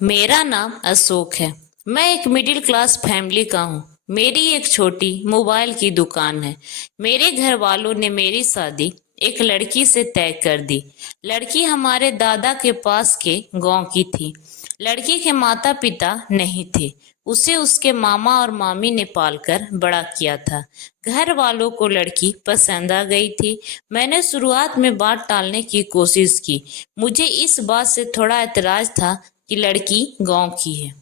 मेरा नाम अशोक है। मैं एक मिडिल क्लास फैमिली का हूँ। मेरी एक छोटी मोबाइल की दुकान है। मेरे घर वालों ने मेरी शादी एक लड़की से तय कर दी। लड़की हमारे दादा के पास के गांव की थी। लड़की के माता पिता नहीं थे। उसे उसके मामा और मामी ने पालकर बड़ा किया था। घर वालों को लड़की पसंद आ गई थी। मैंने शुरुआत में बात टालने की कोशिश की। मुझे इस बात से थोड़ा एतराज था कि लड़की गांव की है।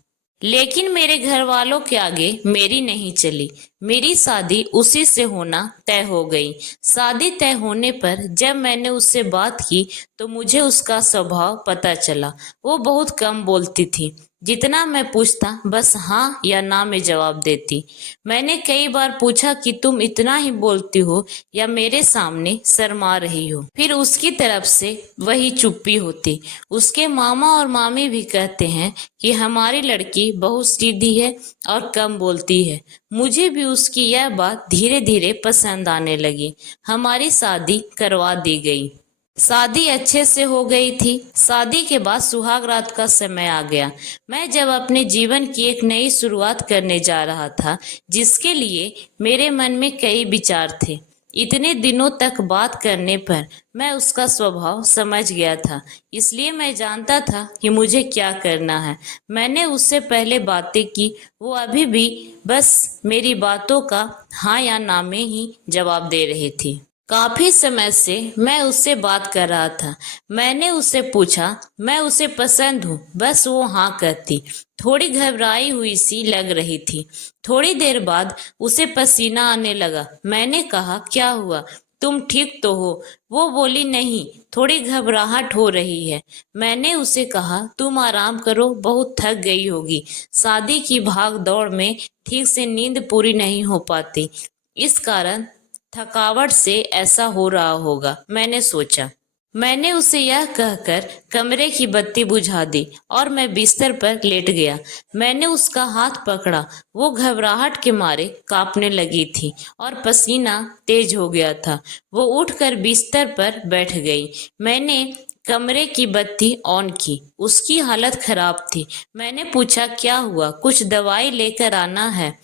लेकिन मेरे घर वालों के आगे मेरी नहीं चली। मेरी शादी उसी से होना तय हो गई। शादी तय होने पर जब मैंने उससे बात की तो मुझे उसका स्वभाव पता चला। वो बहुत कम बोलती थी। जितना मैं पूछता बस हाँ या ना में जवाब देती। मैंने कई बार पूछा कि तुम इतना ही बोलती हो या मेरे सामने शर्मा रही हो। फिर उसकी तरफ से वही चुप्पी होती। उसके मामा और मामी भी कहते हैं कि हमारी लड़की बहुत सीधी है और कम बोलती है। मुझे भी उसकी यह बात धीरे धीरे पसंद आने लगी। हमारी शादी करवा दी गई। शादी अच्छे से हो गई थी। शादी के बाद सुहाग रात का समय आ गया। मैं जब अपने जीवन की एक नई शुरुआत करने जा रहा था, जिसके लिए मेरे मन में कई विचार थे। इतने दिनों तक बात करने पर मैं उसका स्वभाव समझ गया था, इसलिए मैं जानता था कि मुझे क्या करना है। मैंने उससे पहले बातें की। वो अभी भी बस मेरी बातों का हाँ या ना में ही जवाब दे रही थी। काफी समय से मैं उससे बात कर रहा था। मैंने उससे पूछा, मैं उसे पसंद हूँ, बस वो हाँ कहती। थोड़ी घबराई हुई सी लग रही थी। थोड़ी देर बाद उसे पसीना आने लगा। मैंने कहा, क्या हुआ, तुम ठीक तो हो? वो बोली, नहीं, थोड़ी घबराहट हो रही है। मैंने उसे कहा, तुम आराम करो, बहुत थक गई होगी। शादी की भाग दौड़ में ठीक से नींद पूरी नहीं हो पाती, इस कारण थकावट से ऐसा हो रहा होगा, मैंने सोचा। मैंने उसे यह कहकर कमरे की बत्ती बुझा दी और मैं बिस्तर पर लेट गया। मैंने उसका हाथ पकड़ा। वो घबराहट के मारे कांपने लगी थी और पसीना तेज हो गया था। वो उठकर बिस्तर पर बैठ गई। मैंने कमरे की बत्ती ऑन की। उसकी हालत खराब थी। मैंने पूछा, क्या हुआ, कुछ दवाई लेकर आना है?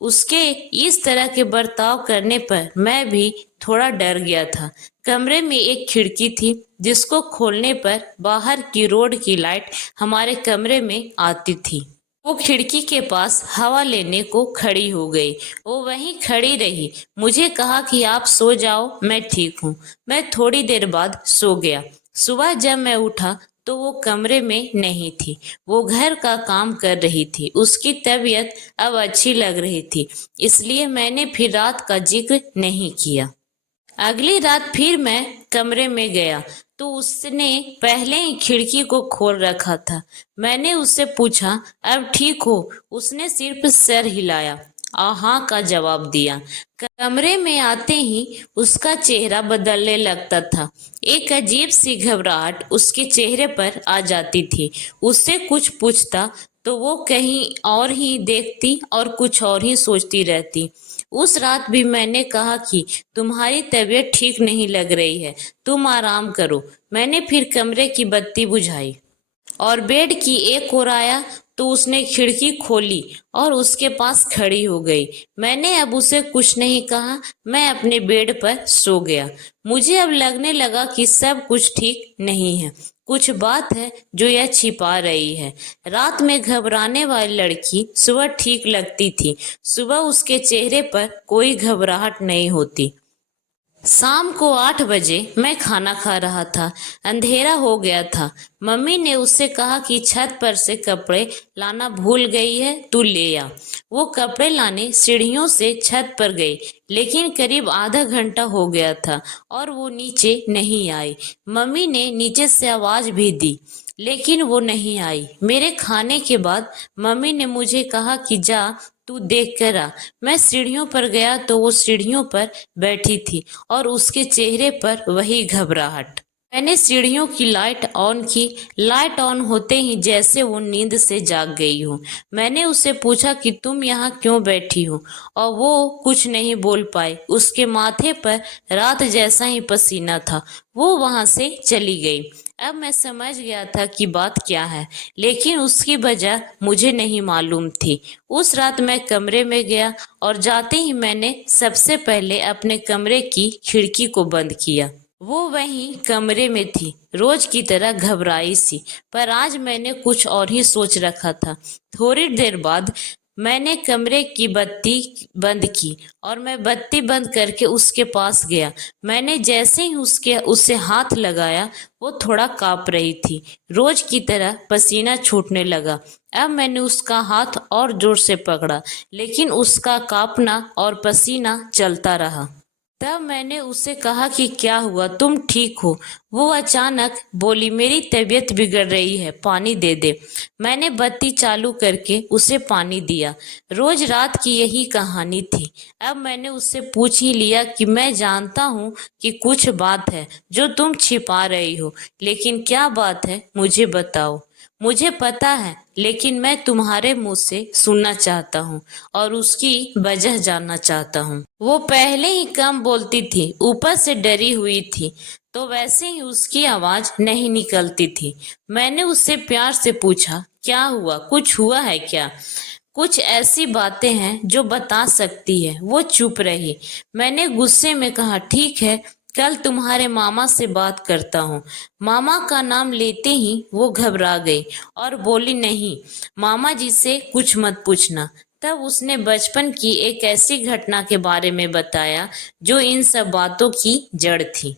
उसके इस तरह के बर्ताव करने पर मैं भी थोड़ा डर गया था। कमरे में एक खिड़की थी, जिसको खोलने पर बाहर की रोड की लाइट हमारे कमरे में आती थी। वो खिड़की के पास हवा लेने को खड़ी हो गई। वो वहीं खड़ी रही। मुझे कहा कि आप सो जाओ, मैं ठीक हूँ। मैं थोड़ी देर बाद सो गया। सुबह जब मैं उठा तो वो कमरे में नहीं थी। वो घर का काम कर रही थी। उसकी तबीयत अब अच्छी लग रही थी, इसलिए मैंने फिर रात का जिक्र नहीं किया। अगली रात फिर मैं कमरे में गया तो उसने पहले ही खिड़की को खोल रखा था। मैंने उससे पूछा, अब ठीक हो? उसने सिर्फ सर हिलाया और हाँ का जवाब दिया। कमरे में आते ही उसका चेहरा बदलने लगता था। एक अजीब सी घबराहट उसके चेहरे पर आ जाती थी। उससे कुछ पूछता तो वो कहीं और ही देखती और कुछ और ही सोचती रहती। उस रात भी मैंने कहा कि तुम्हारी तबीयत ठीक नहीं लग रही है, तुम आराम करो। मैंने फिर कमरे की बत्ती बुझाई और बेड की एक ओर आया तो उसने खिड़की खोली और उसके पास खड़ी हो गई। मैंने अब उसे कुछ नहीं कहा। मैं अपने बेड पर सो गया। मुझे अब लगने लगा कि सब कुछ ठीक नहीं है। कुछ बात है जो यह छिपा रही है। रात में घबराने वाली लड़की सुबह ठीक लगती थी। सुबह उसके चेहरे पर कोई घबराहट नहीं होती। शाम को 8 बजे मैं खाना खा रहा था। अंधेरा हो गया था। मम्मी ने उससे कहा कि छत पर से कपड़े लाना भूल गई है, तू ले आ। वो कपड़े लाने सीढ़ियों से छत पर गई, लेकिन करीब आधा घंटा हो गया था और वो नीचे नहीं आई। मम्मी ने नीचे से आवाज भी दी, लेकिन वो नहीं आई। मेरे खाने के बाद मम्मी ने मुझे कहा कि जा, तू देख कर आ। मैं सीढ़ियों पर गया तो वो सीढ़ियों पर बैठी थी और उसके चेहरे पर वही घबराहट। मैंने सीढ़ियों की लाइट ऑन की। लाइट ऑन होते ही जैसे वो नींद से जाग गई हो। मैंने उससे पूछा कि तुम यहाँ क्यों बैठी हो, और वो कुछ नहीं बोल पाई। उसके माथे पर रात जैसा ही पसीना था। वो वहां से चली गई। अब मैं समझ गया था कि बात क्या है, लेकिन उसकी वजह मुझे नहीं मालूम थी। उस रात मैं कमरे में गया और जाते ही मैंने सबसे पहले अपने कमरे की खिड़की को बंद किया। वो वहीं कमरे में थी, रोज की तरह घबराई सी। पर आज मैंने कुछ और ही सोच रखा था। थोड़ी देर बाद मैंने कमरे की बत्ती बंद की और मैं बत्ती बंद करके उसके पास गया। मैंने जैसे ही उसे हाथ लगाया, वो थोड़ा कांप रही थी। रोज की तरह पसीना छूटने लगा। अब मैंने उसका हाथ और जोर से पकड़ा, लेकिन उसका कांपना और पसीना चलता रहा। तब मैंने उससे कहा कि क्या हुआ, तुम ठीक हो? वो अचानक बोली, मेरी तबीयत बिगड़ रही है, पानी दे दे। मैंने बत्ती चालू करके उसे पानी दिया। रोज रात की यही कहानी थी। अब मैंने उससे पूछ ही लिया कि मैं जानता हूँ कि कुछ बात है जो तुम छिपा रही हो, लेकिन क्या बात है मुझे बताओ। मुझे पता है, लेकिन मैं तुम्हारे मुंह से सुनना चाहता हूँ और उसकी वजह जानना चाहता हूँ। वो पहले ही कम बोलती थी, ऊपर से डरी हुई थी, तो वैसे ही उसकी आवाज नहीं निकलती थी। मैंने उससे प्यार से पूछा, क्या हुआ, कुछ हुआ है क्या? कुछ ऐसी बातें हैं जो बता सकती है। वो चुप रही। मैंने गुस्से में कहा, ठीक है, कल तुम्हारे मामा से बात करता हूँ। मामा का नाम लेते ही वो घबरा गई और बोली, नहीं, मामा जी से कुछ मत पूछना। तब उसने बचपन की एक ऐसी घटना के बारे में बताया जो इन सब बातों की जड़ थी।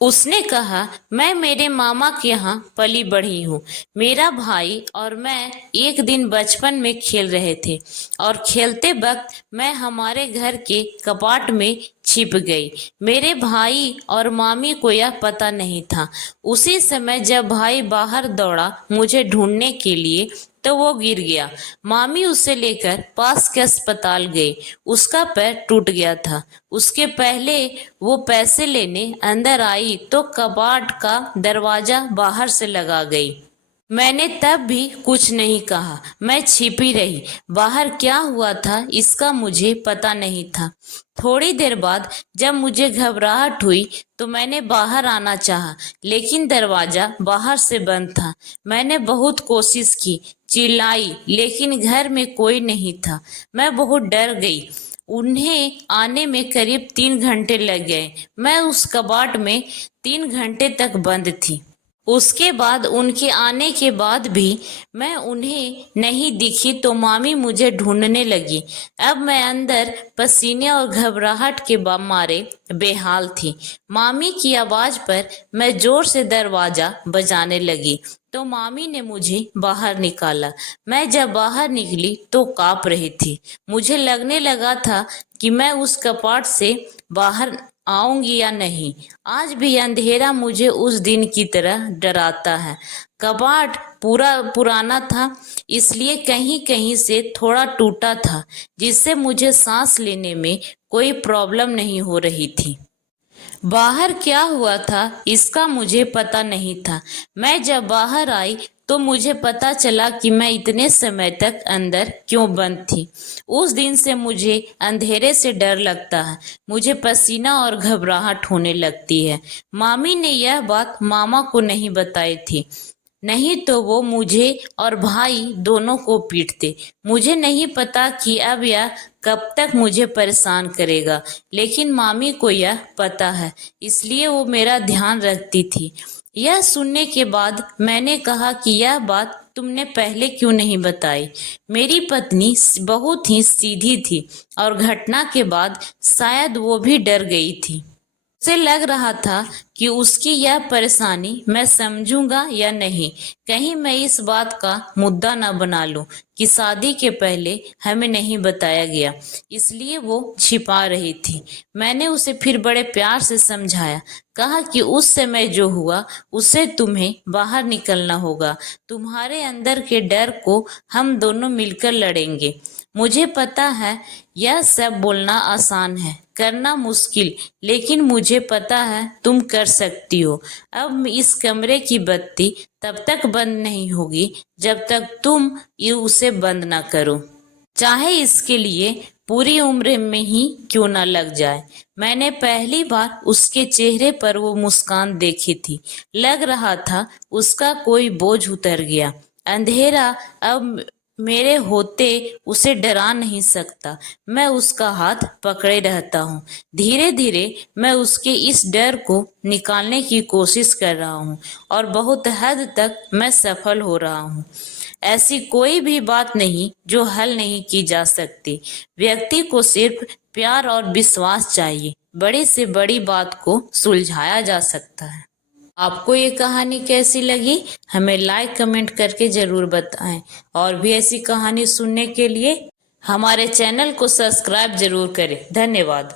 उसने कहा, मैं मेरे मामा के यहाँ पली बढ़ी हूँ। मेरा भाई और मैं एक दिन बचपन में खेल रहे थे और खेलते वक्त मैं हमारे घर के कपाट में छिप गई। मेरे भाई और मामी को यह पता नहीं था। उसी समय जब भाई बाहर दौड़ा मुझे ढूंढने के लिए, तो वो गिर गया। मामी उसे लेकर पास के अस्पताल गई। उसका पैर टूट गया था। उसके पहले वो पैसे लेने अंदर आई तो कबाड़ का दरवाजा बाहर से लगा गई। मैंने तब भी कुछ नहीं कहा। मैं छिपी रही। बाहर क्या हुआ था इसका मुझे पता नहीं था। थोड़ी देर बाद जब मुझे घबराहट हुई तो मैंने बाहर आना चाहा, लेकिन दरवाजा बाहर से बंद था। मैंने बहुत कोशिश की, चिल्लाई, लेकिन घर में कोई नहीं था। मैं बहुत डर गई। उन्हें आने में करीब 3 घंटे लग गए। मैं उस कबाट में 3 घंटे तक बंद थी। उसके बाद उनके आने के बाद भी मैं उन्हें नहीं दिखी तो मामी मुझे ढूंढने लगी। अब मैं अंदर पसीने और घबराहट के मारे बेहाल थी। मामी की आवाज पर मैं जोर से दरवाजा बजाने लगी तो मामी ने मुझे बाहर निकाला। मैं जब बाहर निकली तो कांप रही थी। मुझे लगने लगा था कि मैं उस कपाट से बाहर आऊंगी या नहीं। आज भी अंधेरा मुझे उस दिन की तरह डराता है। कबाट पूरा पुराना था, इसलिए कहीं कहीं से थोड़ा टूटा था, जिससे मुझे सांस लेने में कोई प्रॉब्लम नहीं हो रही थी। बाहर क्या हुआ था इसका मुझे पता नहीं था। मैं जब बाहर आई तो मुझे पता चला कि मैं इतने समय तक अंदर क्यों बंद थी। उस दिन से मुझे अंधेरे से डर लगता है। मुझे पसीना और घबराहट होने लगती है। मामी ने यह बात मामा को नहीं बताई थी, नहीं तो वो मुझे और भाई दोनों को पीटते। मुझे नहीं पता कि अब यह कब तक मुझे परेशान करेगा, लेकिन मामी को यह पता है, इसलिए वो मेरा ध्यान रखती थी। यह सुनने के बाद मैंने कहा कि यह बात तुमने पहले क्यों नहीं बताई। मेरी पत्नी बहुत ही सीधी थी और घटना के बाद शायद वो भी डर गई थी। उसे लग रहा था कि उसकी यह परेशानी मैं समझूंगा या नहीं, कहीं मैं इस बात का मुद्दा न बना लूं कि शादी के पहले हमें नहीं बताया गया, इसलिए वो छिपा रही थी। मैंने उसे फिर बड़े प्यार से समझाया, कहा कि उस समय जो हुआ उससे तुम्हें बाहर निकलना होगा। तुम्हारे अंदर के डर को हम दोनों मिलकर लड़ेंगे। मुझे पता है यह सब बोलना आसान है, करना मुश्किल, लेकिन मुझे पता है तुम कर सकती हो। अब इस कमरे की बत्ती तब तक बंद नहीं होगी जब तक तुम उसे बंद ना करो, चाहे इसके लिए पूरी उम्र में ही क्यों ना लग जाए। मैंने पहली बार उसके चेहरे पर वो मुस्कान देखी थी। लग रहा था उसका कोई बोझ उतर गया। अंधेरा अब मेरे होते उसे डरा नहीं सकता। मैं उसका हाथ पकड़े रहता हूँ। धीरे धीरे मैं उसके इस डर को निकालने की कोशिश कर रहा हूँ और बहुत हद तक मैं सफल हो रहा हूँ। ऐसी कोई भी बात नहीं जो हल नहीं की जा सकती। व्यक्ति को सिर्फ प्यार और विश्वास चाहिए। बड़ी से बड़ी बात को सुलझाया जा सकता है। आपको ये कहानी कैसी लगी हमें लाइक कमेंट करके जरूर बताएं और भी ऐसी कहानी सुनने के लिए हमारे चैनल को सब्सक्राइब जरूर करें। धन्यवाद।